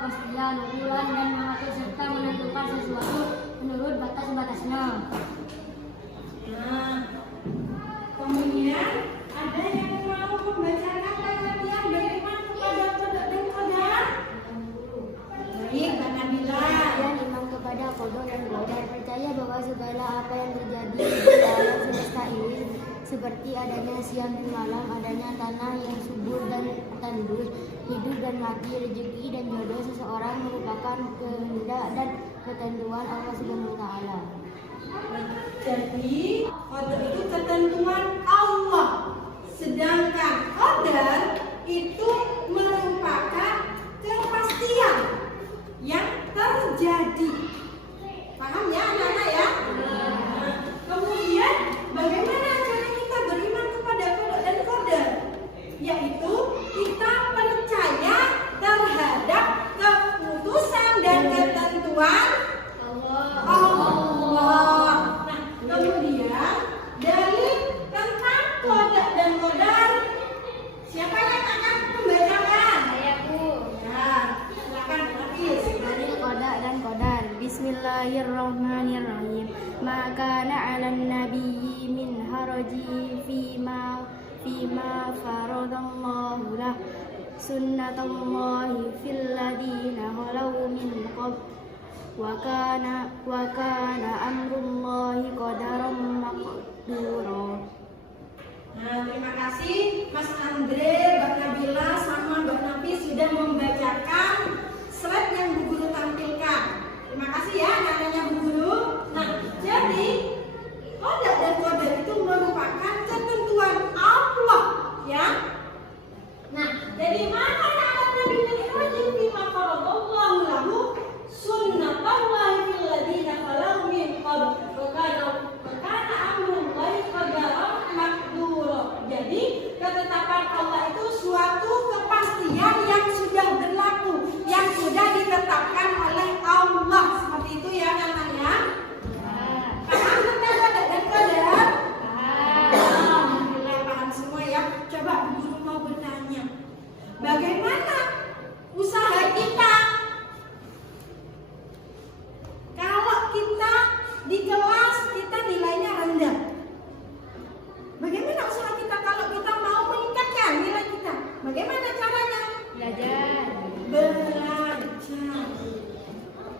kepastian, ukuran, dan mengatur serta menentukan sesuatu menurut batas-batasnya. Nah, kemudian ada yang mau membacakan pengertian beriman kepada qada dan qadar? Baik, Mbak Nabila. Dan iman kepada qada dan qadar, percaya bahwa segala apa yang terjadi di alam semesta ini, seperti adanya siang dan malam, adanya tanah yang subur dan tandus, hidup dan mati, rezeki dan jodoh seseorang, merupakan kehendak dan ketentuan Allah Subhanahu wa taala. Jadi, qada itu ketentuan Allah. Sedangkan qadar itu merupakan kepastian yang terjadi. Paham ya anak-anak ya? Nah, kemudian bagaimana cara kita beriman kepada qada dan qadar? Yaitu kita percaya terhadap keputusan dan ketentuan Allah. Nah, kemudian dalil tentang qada dan qadar, siapa yang akan membacakan? Saya Bu. Ya, silakan Hafiz. Dalil qada dan qadar. Bismillahirrahmanirrahim. Ma kana 'alan nabiyyi min haraji fima faradallahu lah. Sunnatullahi fil ladina khalau min qabl. Wa kana amrullahi qadaran maqdura. Nah, terima kasih Mas Andre, Mbak Nabila, sama Mbak Nafi sudah membacakan slide yang Bu Guru tampilkan. Terima kasih ya anak-anaknya Bu Guru. Nah, jadi qada dan qadar itu merupakan ketentuan Allah, ya. Nah, jadi maka alat Nabi Muhammad bima faradallahu lahu sunnatullahi fil ladina khalau min qabl wa kana amrullahi qadaran maqdura. Jadi ketetapan Allah itu suatu kepastian yang sudah berlaku, yang sudah ditetapkan oleh Allah. Seperti itu ya anak-anaknya. Paham tentang qada dan qadar? Alhamdulillah paham semua ya. Coba guru mau bertanya, bagaimana usaha kita kalau kita di kelas kita nilainya rendah? Bagaimana usaha kita kalau kita mau meningkatkan nilai kita? Bagaimana caranya? Belajar.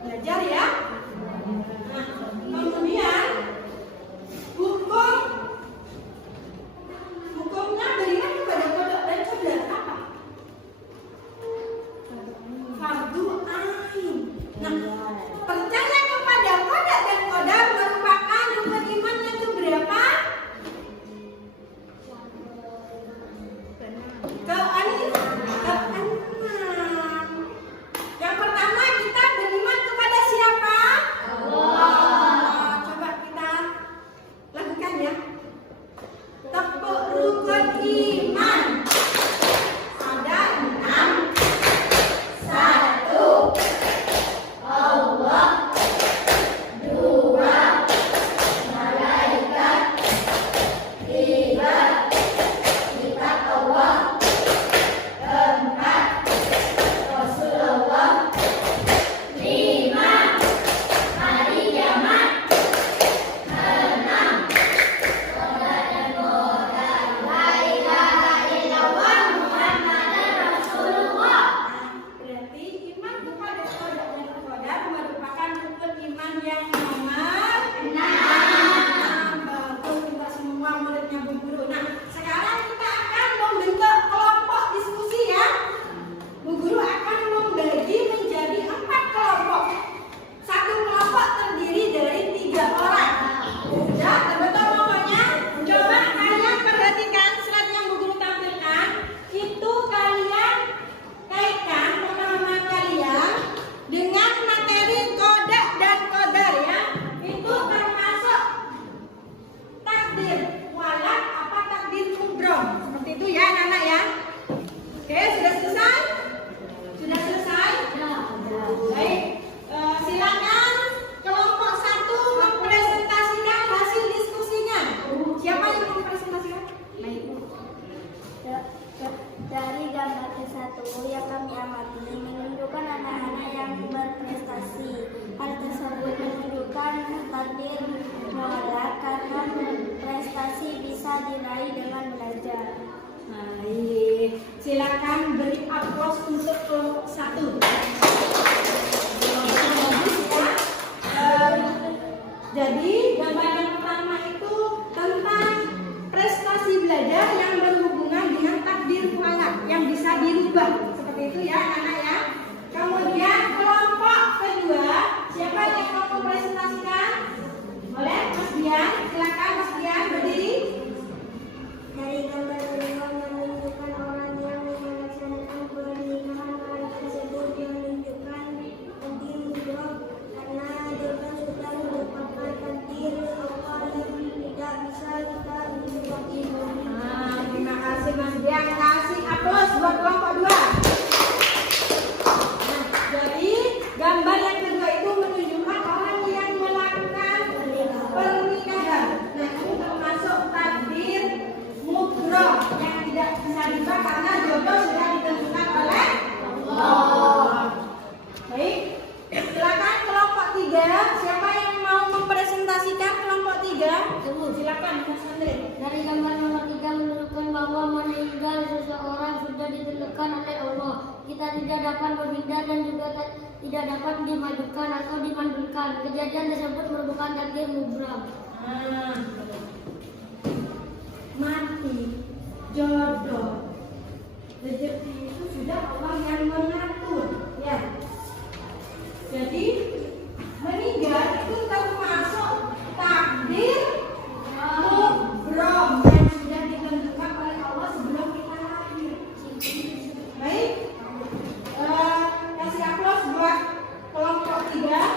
Belajar ya. Nah, kemudian hukumnya beriman kepada qada dan qadar apa? Fardu ain. Nah, percaya kepada qada dan qadar merupakan rukun iman yang keberapa? Keenam. Yang pertama kita beriman kepada siapa? Allah. Coba kita lakukan ya. Tepuk rukun iman. Ada 6. 1. diraih dengan belajar. Baik, silakan beri aplaus untuk kelompok 1. Jadi gambar yang pertama itu tentang prestasi belajar yang berhubungan dengan takdir mualaf yang bisa dirubah. Seperti itu ya anak ya. Kemudian kelompok kedua, siapa yang mau mempresentasikan? Boleh Mas Dian, silakan Mas Dian berdiri. Dari gambar kedua menunjukkan orang yang melaksanakan pernikahan hal tersebut menunjukkan takdir mutlak karena mereka sudah merupakan takdir Allah yang tidak bisa kita ubah. Terima kasih Mas Dian. Kasih aplaus buat kelompok 2. Nah, jadi gambar yang kedua itu menunjukkan orang yang melakukan pernikahan. Nah, ini termasuk takdir mubroh yang tidak bisa dirubah karena jodoh sudah ditentukan oleh Allah. Baik, silakan kelompok 3. Siapa yang mau mempresentasikan kelompok 3? Silakan Mas Andre. Dari gambar nomor 3 menunjukkan bahwa meninggal seseorang sudah ditentukan oleh Allah. Kita tidak dapat berpindah dan juga tidak dapat dimajukan atau dimandulkan. Kejadian tersebut merupakan takdir mutlak. Mati, jodoh, rezeki itu sudah Allah yang mengatur, ya. Jadi meninggal itu termasuk takdir mubroh yang sudah ditentukan oleh Allah sebelum kita lahir. Baik, kasih aplaus buat kelompok 3.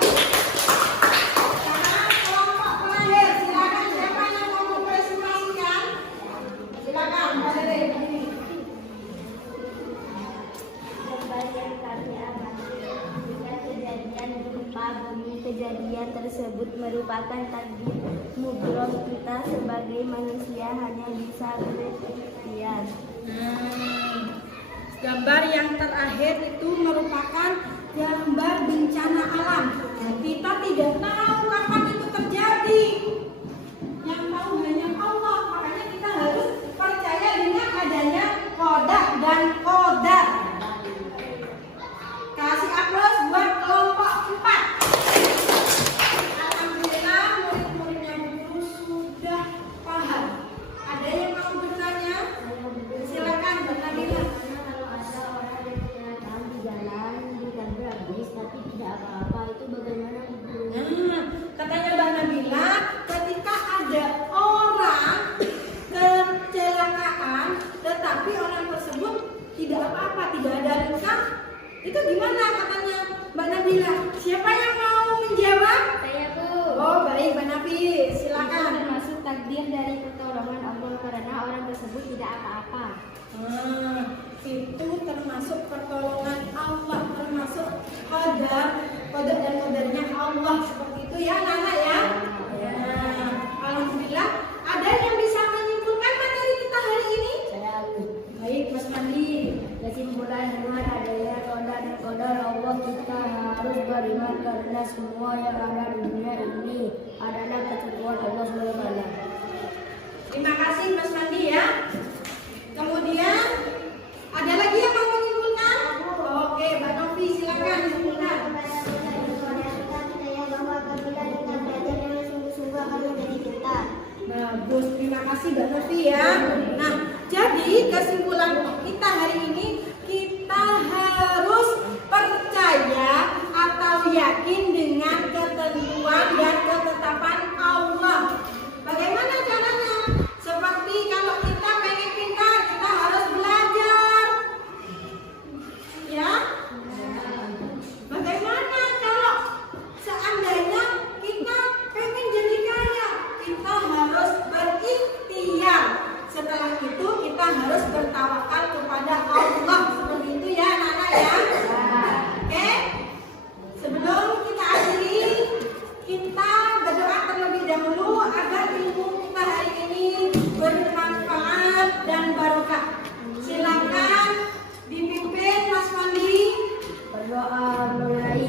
Karena kelompok terakhir, silakan siapa yang mau mempresentasikan? Silakan, Mbak Dede. Gambar yang kami amati dengan kejadian gempa bumi. Kejadian tersebut merupakan takdir mutlak kita sebagai manusia hanya bisa berikhtiar. Gambar yang terakhir itu merupakan gambar bencana alam. Kita tidak tahu kapan itu terjadi. Yang tahu hanya Allah. Makanya kita harus percaya dengan adanya qada dan qadar. Kasih aplaus buat kelompok 4. Alhamdulillah murid-muridnya guru sudah paham. Ada yang mau bertanya? Silakan Mbak Nabila. Kalau ada orang yang datang di jalan ditabrak habis tapi tidak apa-apa, itu bagaimana Ibu? Katanya Mbak Nabila, ketika ada orang kecelakaan tetapi orang tersebut tidak apa-apa, tidak ada luka, itu gimana katanya Mbak Nabila? Siapa yang mau menjawab? Saya Bu. Oh baik Mbak Nabi, silakan. Termasuk takdir dari pertolongan Allah karena orang tersebut tidak apa-apa. Itu termasuk pertolongan Allah, termasuk qadar dan qadarnya Allah, seperti itu ya anak ya. Alhamdulillah. Ada yang bisa menyimpulkan materi kita hari ini? Saya Baik Mas Mandi. kesimpulan dengan adanya qada dan qadar Allah, kita harus beriman karena semua yang ada di dunia ini adalah ketentuan Allah SWT. Terima kasih Mas Mandi ya. Kemudian ada lagi yang mau menyimpulkan? Oke, Mbak Novi silakan menyimpulkan. Bagus, terima kasih Mbak Novi ya. Nah, jadi kesimpulan kita hari ini, kita harus percaya atau yakin dengan ketentuan dan ketetapan Allah. Bagaimana caranya? Seperti kalau kita pengen pintar, kita harus belajar. Ya? Bagaimana kalau seandainya kita pengen jadi kaya? Kita harus berikhtiar. Setelah itu kita harus bertawakal kepada Allah. Seperti itu ya anak-anak ya. Oke? Sebelum kita akhiri, kita berdoa terlebih dahulu agar ilmu kita hari ini bermanfaat dan barokah. Silakan dipimpin Mas Mandi. Berdoa mulai.